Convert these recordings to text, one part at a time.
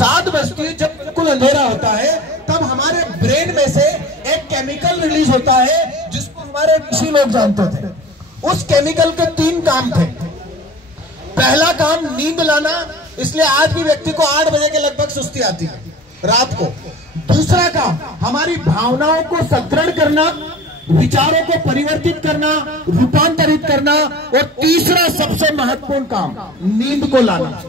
7 बजती है, जब बिल्कुल अंधेरा होता है, तब हमारे ब्रेन में से एक केमिकल रिलीज होता है जिसको हमारे ऋषि लोग जानते थे। उस केमिकल के 3 काम थे। पहला काम नींद लाना, इसलिए आज भी व्यक्ति को 8 बजे के लगभग सुस्ती आती है रात को। दूसरा काम हमारी भावनाओं को सुदृढ़ करना, विचारों को परिवर्तित करना, रूपांतरित करना, और तीसरा सबसे महत्वपूर्ण काम नींद को लाना।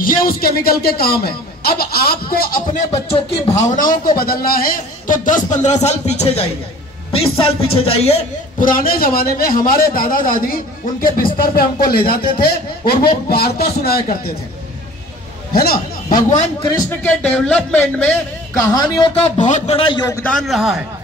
ये उस केमिकल के काम है। अब आपको अपने बच्चों की भावनाओं को बदलना है तो 10-15 साल पीछे जाइए, 20 साल पीछे जाइए। पुराने जमाने में हमारे दादा दादी उनके बिस्तर पे हमको ले जाते थे और वो वार्ता सुनाया करते थे, है ना। भगवान कृष्ण के डेवलपमेंट में कहानियों का बहुत बड़ा योगदान रहा है।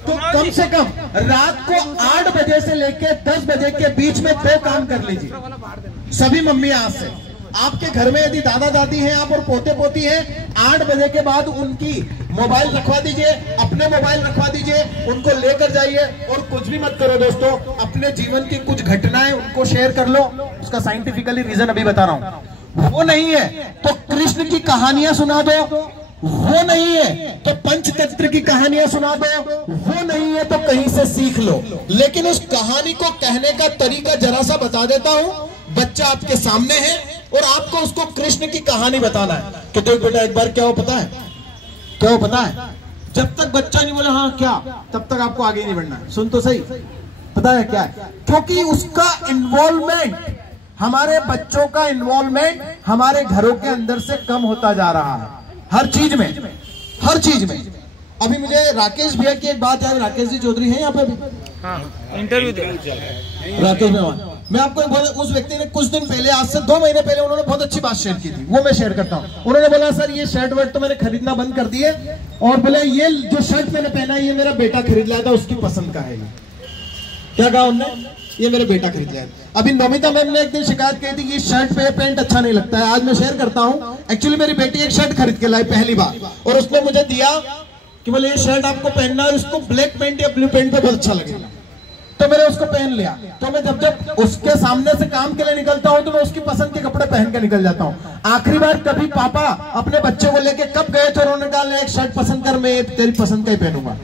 तो कम से कम रात को 8 बजे से लेकर 10 बजे के बीच में 2 काम कर लीजिए सभी मम्मी। आज से आपके घर में यदि दादा दादी हैं आप और पोते पोती हैं, 8 बजे के बाद उनकी मोबाइल रखवा दीजिए, अपने मोबाइल रखवा दीजिए, उनको लेकर जाइए और कुछ भी मत करो दोस्तों। अपने जीवन की कुछ घटनाएं उनको शेयर कर लो। उसका साइंटिफिकली रीजन अभी बता रहा हूं। वो नहीं है तो कृष्ण की कहानियां सुना दो, वो नहीं है तो पंचतंत्र की कहानियां सुना दो, वो नहीं है तो कहीं से सीख लो। लेकिन उस कहानी को कहने का तरीका जरा सा बता देता हूं। बच्चा आपके सामने है और आपको उसको कृष्ण की कहानी बताना है कि देख बेटा एक बार क्या हो पता है, क्या हो पता है। जब तक बच्चा नहीं बोला हाँ क्या, तब तक आपको आगे नहीं बढ़ना है। सुन तो सही, पता है क्या है, क्योंकि उसका इन्वॉल्वमेंट, हमारे बच्चों का इन्वॉल्वमेंट हमारे घरों के अंदर से कम होता जा रहा है, हर चीज में, हर चीज में। अभी मुझे राकेश भैया की एक बात याद, राकेश जी चौधरी हैं यहाँ पे अभी, इंटरव्यू दे राकेश भैया, मैं आपको उस व्यक्ति ने कुछ दिन पहले, आज से 2 महीने पहले उन्होंने बहुत अच्छी बात शेयर की थी, वो मैं शेयर करता हूँ। उन्होंने बोला सर ये शर्ट वर्ट तो मैंने खरीदना बंद कर दिए, और बोले ये जो शर्ट मैंने पहना है ये मेरा बेटा खरीद लाया था, उसकी पसंद का है। ये क्या कहा उन्होंने, ये मेरे बेटा खरीद लाया। अभी नमिता मैम ने एक दिन शिकायत की थी कि शर्ट पे पेंट अच्छा नहीं लगता है। आज मैं शेयर करता हूँ, एक्चुअली मेरी बेटी एक शर्ट खरीद के लाई पहली बार, और उसने मुझे दिया कि बोले ये शर्ट आपको पहनना है और इसको ब्लैक पेंट या ब्लू पेंट पे बहुत अच्छा लगेगा। तो मैंने उसको पहन लिया। तो मैं जब उसके सामने से काम के लिए निकलता हूं तो मैं उसकी पसंद के कपड़े पहन के निकल जाता हूं। आखिरी बार कभी पापा अपने बच्चे को लेके कब गए थे और उन्होंने कहा एक शर्ट पसंद कर, मैं तेरी पसंद का ही पहनूंगा।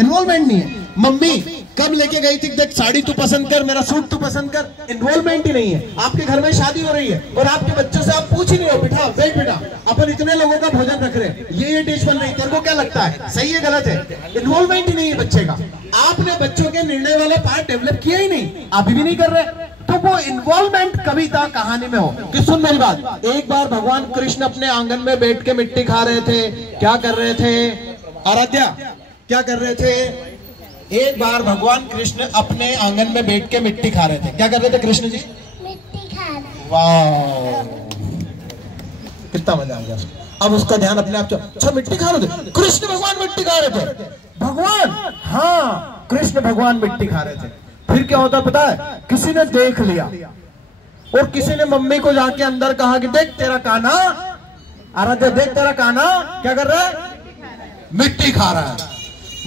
इन्वॉल्वमेंट नहीं है। मम्मी कब लेके गई थी, देख साड़ी तू पसंद कर, मेरा सूट तू पसंद कर, इन्वॉल्वमेंट ही नहीं है। आपके घर में शादी हो रही है और आपके बच्चों से आप पूछ ही नहीं हो, बेटा देख बेटा अपन इतने लोगों का भोजन रख रहे हैं, ये डिश बन रही, तेरे को क्या लगता है सही है गलत है। इन्वॉल्वमेंट ही नहीं है बच्चे का। आपने बच्चों के निर्णय वाला पार्ट डेवलप किया ही नहीं, अभी भी नहीं कर रहे। तो वो इन्वॉल्वमेंट कविता कहानी में हो कि सुन मेरी बात, एक बार भगवान कृष्ण अपने आंगन में बैठ के मिट्टी खा रहे थे। क्या कर रहे थे आराध्या, क्या कर रहे थे? एक बार भगवान कृष्ण अपने आंगन में बैठ के मिट्टी खा रहे थे। क्या कर रहे थे कृष्ण जी? मिट्टी खा रहे। वाह, कितना मजा आ गया। अब उसका ध्यान अपने आप, अच्छा मिट्टी खा रहे थे, कृष्ण भगवान मिट्टी खा रहे थे। भगवान, हाँ कृष्ण भगवान मिट्टी खा रहे थे। फिर क्या होता पता है, किसी ने देख लिया और किसी ने मम्मी को जाके अंदर कहा कि देख तेरा कान्हा, आराध्या देख तेरा कान्हा क्या कर रहा है, मिट्टी खा रहा है।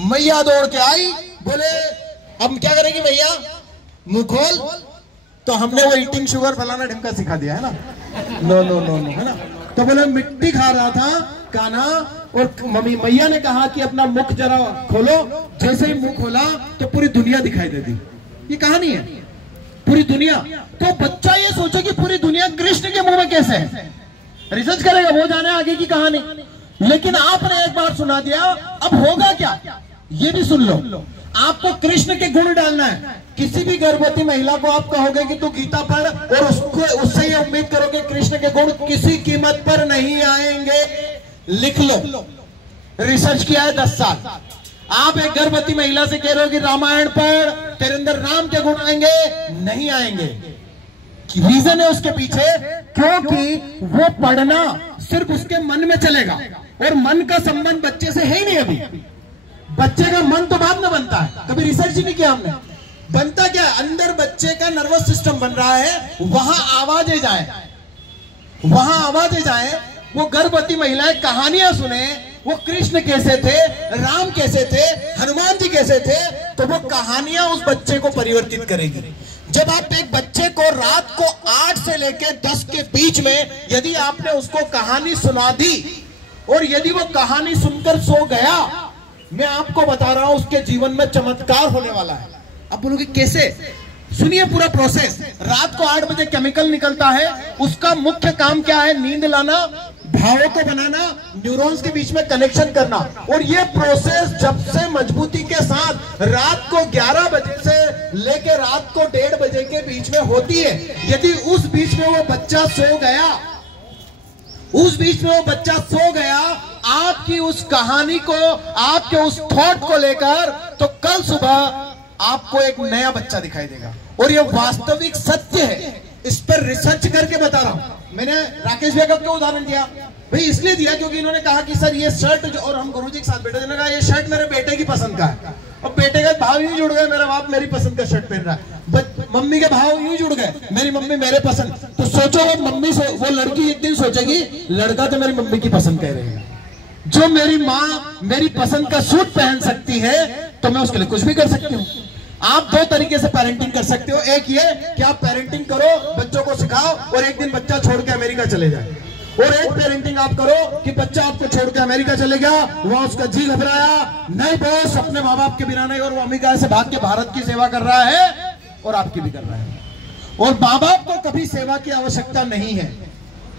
मैया दौड़ के आई, बोले अब क्या करेगी मैया, मुंह खोल। तो हमने वो ईटिंग शुगर फलाना ढंका सिखा दिया है ना, नो नो नो नो, है ना। तो बोले मिट्टी खा रहा था कान्हा, और मम्मी मैया ने कहा कि अपना मुख जरा खोलो। जैसे ही मुंह खोला तो पूरी दुनिया दिखाई देती। ये कहानी है, पूरी दुनिया। तो बच्चा ये सोचे कि पूरी दुनिया कृष्ण के मुंह में कैसे है, रिसर्च करेगा, वो जाने आगे की कहानी। लेकिन आपने एक बार सुना दिया, अब होगा क्या ये भी सुन लो। आपको कृष्ण के गुण डालना है। किसी भी गर्भवती महिला को आप कहोगे कि तू गीता पढ़, और उससे ये उम्मीद करोगे कृष्ण के गुण किसी कीमत पर नहीं आएंगे। लिख लो, रिसर्च किया है 10 साल। आप एक गर्भवती महिला से कह रहे हो कि रामायण पढ़, तेरे अंदर राम के गुण आएंगे, नहीं आएंगे। रीजन है उसके पीछे, क्योंकि वो पढ़ना सिर्फ उसके मन में चलेगा, और मन का संबंध बच्चे से है ही नहीं। अभी बच्चे का मन तो बाद में बनता है, कभी रिसर्च ही नहीं किया हमने। बनता क्या, अंदर बच्चे का नर्वस सिस्टम बन रहा है, वहां आवाजें जाए, वहां आवाजें जाए। वो गर्भवती महिलाएं कहानियां सुने, वो कृष्ण कैसे थे, राम कैसे थे, हनुमान जी कैसे थे, तो वो कहानियां उस बच्चे को परिवर्तित करेगी। जब आप एक बच्चे को रात को 8 से लेकर 10 के बीच में यदि आपने उसको कहानी सुना दी और यदि वो कहानी सुनकर सो गया, मैं आपको बता रहा हूं उसके जीवन में चमत्कार होने वाला है। आप बोलोगे कैसे? सुनिए पूरा प्रोसेस। रात को 8 बजे केमिकल निकलता है, उसका मुख्य काम क्या है? नींद लाना, भावों को बनाना, न्यूरॉन्स के बीच में कनेक्शन करना। और ये प्रोसेस जब से मजबूती के साथ रात को 11 बजे से लेकर रात को 1:30 बजे के बीच में होती है, यदि उस बीच में वो बच्चा सो गया, आपकी उस कहानी को, आपके उस थॉट को लेकर, तो कल सुबह आपको एक नया बच्चा दिखाई देगा। और ये वास्तविक सत्य है, इस पर रिसर्च करके बता रहा हूं। मैंने राकेश भैया का क्यों उदाहरण दिया भाई? इसलिए दिया क्योंकि इन्होंने कहा कि सर ये शर्ट जो, और हम गुरुजी के साथ बैठे, इन्होंने कहा ये शर्ट मेरे बेटे की पसंद का है। और बेटे का भाव यूं जुड़ गए, मेरा बाप मेरी पसंद का शर्ट पहन रहा है, मम्मी के भाव यूं जुड़ गए, मेरी मम्मी मेरे पसंद। तो सोचो वो मम्मी से वो लड़की एक दिन सोचेगी लड़का तो मेरी मम्मी की पसंद कह रही है, जो मेरी माँ मेरी पसंद का सूट पहन सकती है तो मैं उसके लिए कुछ भी कर सकती हूँ। आप दो तरीके से पेरेंटिंग कर सकते हो। एक ये कि आप पेरेंटिंग करो, बच्चों को सिखाओ और एक दिन बच्चा छोड़ के अमेरिका चले जाए। और एक पेरेंटिंग आप करो कि बच्चा आपको छोड़ के अमेरिका चले गया, वहां उसका जी घबराया, नहीं बॉस अपने माँ बाप के बिना नहीं, और वो अमेरिका से भाग के भारत की सेवा कर रहा है और आपकी भी कर रहा है। और माँ बाप को कभी सेवा की आवश्यकता नहीं है,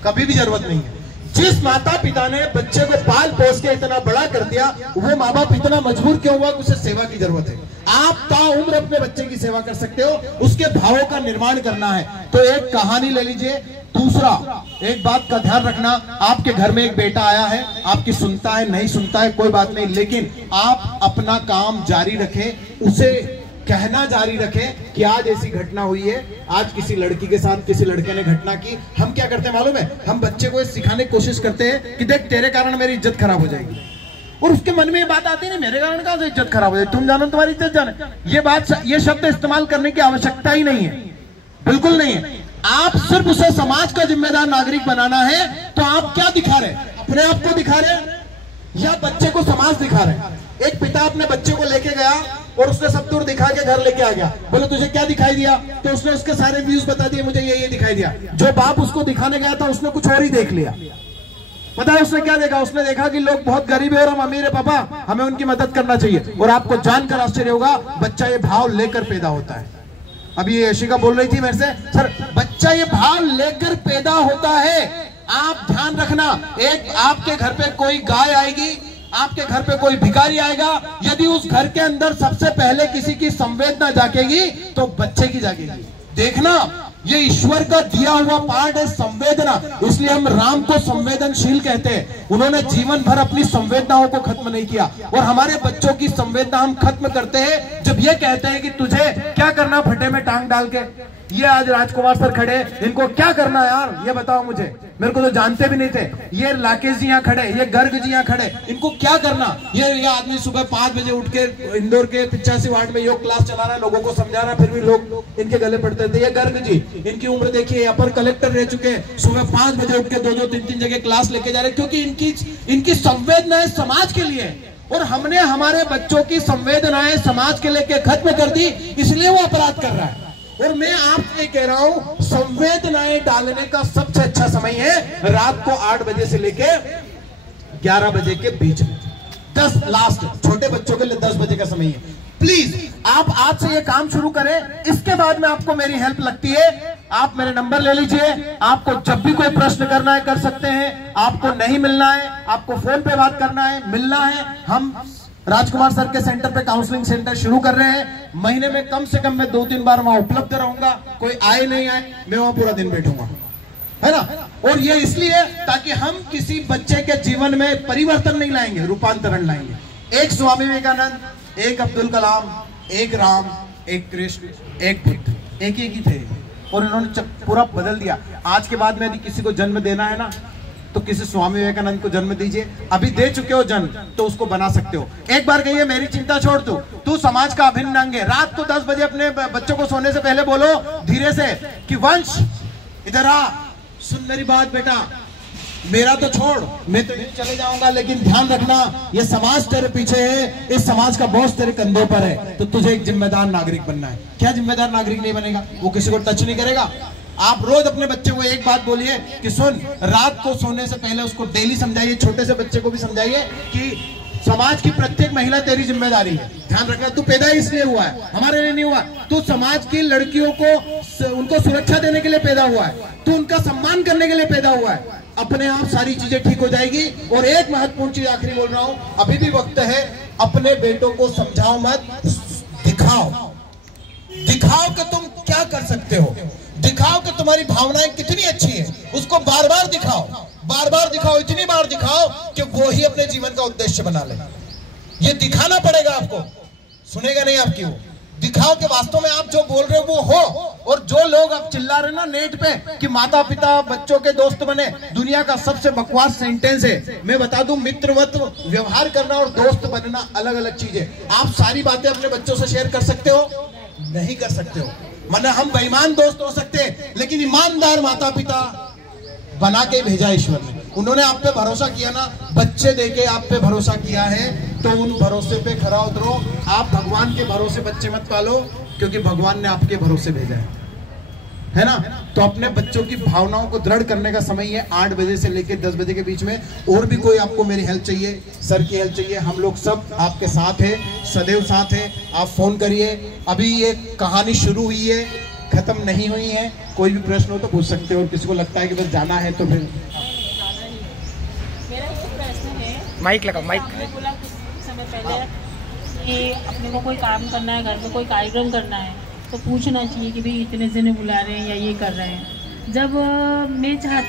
कभी भी जरूरत नहीं है। जिस माता पिता ने बच्चे को पाल पोस के इतना बड़ा कर दिया, वो माँ बाप इतना मजबूर क्यों हुआ कि उसे सेवा की जरूरत है? आप ताउम्र अपने बच्चे की सेवा कर सकते हो, उसके भावों का निर्माण करना है। तो एक कहानी ले लीजिए। दूसरा, एक बात का ध्यान रखना, आपके घर में एक बेटा आया है, आपकी सुनता है नहीं सुनता है कोई बात नहीं, लेकिन आप अपना काम जारी रखें, उसे कहना जारी रखें कि आज ऐसी घटना हुई है, आज किसी लड़की के साथ किसी लड़के ने घटना की। हम क्या करते हैं मालूम है? हम बच्चे को सिखाने की कोशिश करते हैं कि देख तेरे कारण मेरी इज्जत खराब हो जाएगी, और उसके मन में ये बात आती है नहीं मेरे कारण कहां से इज्जत खराब हो जाए, तुम जानो तुम्हारी इज्जत जाने। ये बात, ये शब्द इस्तेमाल करने की आवश्यकता ही नहीं है, बिल्कुल नहीं है। आप सिर्फ उसे समाज का जिम्मेदार नागरिक बनाना है। तो आप क्या दिखा रहे हैं? अपने आप को दिखा रहे हैं या बच्चे को समाज दिखा रहे हैं? एक पिता अपने बच्चे को लेके गया और उसने सब दूर दिखा के घर लेके आ गया, बोले तुझे क्या दिखाई दिया? तो उसने उसके सारे व्यूज बता दिए, मुझे ये दिखाई दिया। जो बाप उसको दिखाने गया था उसने कुछ और ही देख लिया। पता है उसने क्या देखा? उसने देखा कि लोग बहुत गरीब है और हम अमीर है, पापा हमें उनकी मदद करना चाहिए। और आपको जानकर आश्चर्य होगा, बच्चा ये भाव लेकर पैदा होता है। अभी ये यशिका बोल रही थी मेरे से, सर बच्चा ये भाव लेकर पैदा होता है। आप ध्यान रखना, एक आपके घर पे कोई गाय आएगी, आपके घर पे कोई भिखारी आएगा, यदि उस घर के अंदर सबसे पहले किसी की संवेदना जागेगी तो बच्चे की जागेगी। देखना, ये ईश्वर का दिया हुआ पार्ट है संवेदना, इसलिए हम राम को संवेदनशील कहते हैं। उन्होंने जीवन भर अपनी संवेदनाओं को खत्म नहीं किया, और हमारे बच्चों की संवेदना हम खत्म करते हैं जब ये कहते हैं कि तुझे क्या करना फटे में टांग डाल के। ये आज राजकुमार सर खड़े, इनको क्या करना यार ये बताओ मुझे, मेरे को तो जानते भी नहीं थे। ये राकेश जी यहाँ खड़े, ये गर्ग जी यहाँ खड़े, इनको क्या करना? ये आदमी सुबह 5 बजे उठ के इंदौर के 85 वार्ड में योग क्लास चला रहा है, लोगों को समझा रहा है, फिर भी लोग इनके गले पड़ते थे। ये गर्ग जी, इनकी उम्र देखिए, अपर कलेक्टर रह चुके हैं, सुबह 5 बजे उठ के 2-2, 3-3 जगह क्लास लेके जा रहे, क्योंकि इनकी संवेदनाएं समाज के लिए। और हमने हमारे बच्चों की संवेदनाएं समाज के लेके खत्म कर दी, इसलिए वो अपराध कर रहा है। और मैं आपसे कह रहा हूं, संवेदनाएं डालने का सबसे अच्छा समय है रात को 8 बजे से लेके 11 बजे के बीच में। 10 लास्ट, छोटे बच्चों के लिए 10 बजे का समय है। प्लीज आप आज से ये काम शुरू करें। इसके बाद में आपको मेरी हेल्प लगती है, आप मेरे नंबर ले लीजिए। आपको जब भी कोई प्रश्न करना है कर सकते हैं, आपको नहीं मिलना है, आपको फोन पे बात करना है, मिलना है, हम राजकुमार सर के सेंटर पे काउंसलिंग सेंटर शुरू कर रहे हैं। महीने में कम से कम मैं 2-3 बार वहां उपलब्ध रहूंगा, कोई आए नहीं आए मैं वहां पूरा दिन बैठूंगा, है ना। और ये इसलिए ताकि हम किसी बच्चे के जीवन में परिवर्तन नहीं लाएंगे, रूपांतरण लाएंगे। एक स्वामी विवेकानंद, एक अब्दुल कलाम, एक राम, एक कृष्ण, एक बुद्ध, एक ही थे, और इन्होंने पूरा बदल दिया। आज के बाद में यदि किसी को जन्म देना है ना, तो किसी स्वामी विवेकानंद को जन्म दीजिए। अभी दे चुके हो जन्म तो उसको बना सकते हो। एक बार कहिए मेरी चिंता छोड़ दो, तू समाज का अभिन्न अंग है। रात को 10 बजे अपने बच्चों को सोने से पहले बोलो धीरे से कि वंश इधर आ, सुन मेरी बात बेटा, मेरा तो छोड़, मैं तो नहीं चले जाऊंगा, लेकिन ध्यान रखना ये समाज तेरे पीछे है, इस समाज का बोझ तेरे कंधों पर है, तो तुझे एक जिम्मेदार नागरिक बनना है। क्या जिम्मेदार नागरिक नहीं बनेगा? वो किसी को टच नहीं करेगा। आप रोज अपने बच्चे को एक बात बोलिए कि सुन, रात को सोने से पहले उसको डेली समझाइए, छोटे से बच्चे को भी समझाइए कि समाज की प्रत्येक महिला तेरी जिम्मेदारी है। ध्यान रखना, तू पैदा इसलिए हुआ है, हमारे लिए नहीं हुआ। तू समाज की लड़कियों को उनको सुरक्षा देने के लिए पैदा हुआ है, तू उनका सम्मान करने के लिए पैदा हुआ है। अपने आप सारी चीजें ठीक हो जाएगी। और एक महत्वपूर्ण चीज आखिरी बोल रहा हूं, अभी भी वक्त है, अपने बेटों को समझाओ मत, दिखाओ। दिखाओ कि तुम क्या कर सकते हो, दिखाओ कि तुम्हारी भावनाएं कितनी अच्छी है, उसको बार बार दिखाओ, बार बार दिखाओ, इतनी बार दिखाओ कि वो ही अपने जीवन का उद्देश्य बना ले। ये दिखाना पड़ेगा आपको, सुनेगा नहीं आपकी वो। दिखाओ कि वास्तव में आप जो बोल रहे हो वो हो। और जो लोग अब चिल्ला रहे ना नेट पे कि माता पिता बच्चों के दोस्त बने, दुनिया का सबसे बकवास सेंटेंस है। मैं बता दूं, मित्रवत व्यवहार करना और दोस्त बनना अलग अलग चीज है। आप सारी बातें अपने बच्चों से शेयर कर सकते हो? नहीं कर सकते हो। माने हम बेईमान दोस्त हो सकते हैं, लेकिन ईमानदार माता पिता बना के भेजा ईश्वर ने। उन्होंने आप पे भरोसा किया ना, बच्चे देके आप पे भरोसा किया है, तो उन भरोसे पे खरा उतरो। आप भगवान के भरोसे बच्चे मत पालो, क्योंकि भगवान ने आपके भरोसे भेजा है ना। तो अपने बच्चों की भावनाओं को दृढ़ करने का समय है, 8 बजे से लेकर 10 बजे के बीच में। और भी कोई आपको मेरी हेल्प चाहिए, सर की हेल्प चाहिए, हम लोग सब आपके साथ है, सदैव साथ है। आप फोन करिए। अभी ये कहानी शुरू हुई है, खत्म नहीं हुई है। कोई भी प्रश्न हो तो पूछ सकते हो, और किसी को लगता है कि बस जाना है तो फिर मेरा एक प्रश्न है। माइक लगाओ, माइक। आपने बोला कुछ समय पहले कि अपने को कोई काम करना है, घर में कोई कार्यक्रम करना है, तो पूछना चाहिए कि भाई इतने जने बुला रहे हैं या ये कर रहे हैं। जब मैं चाहती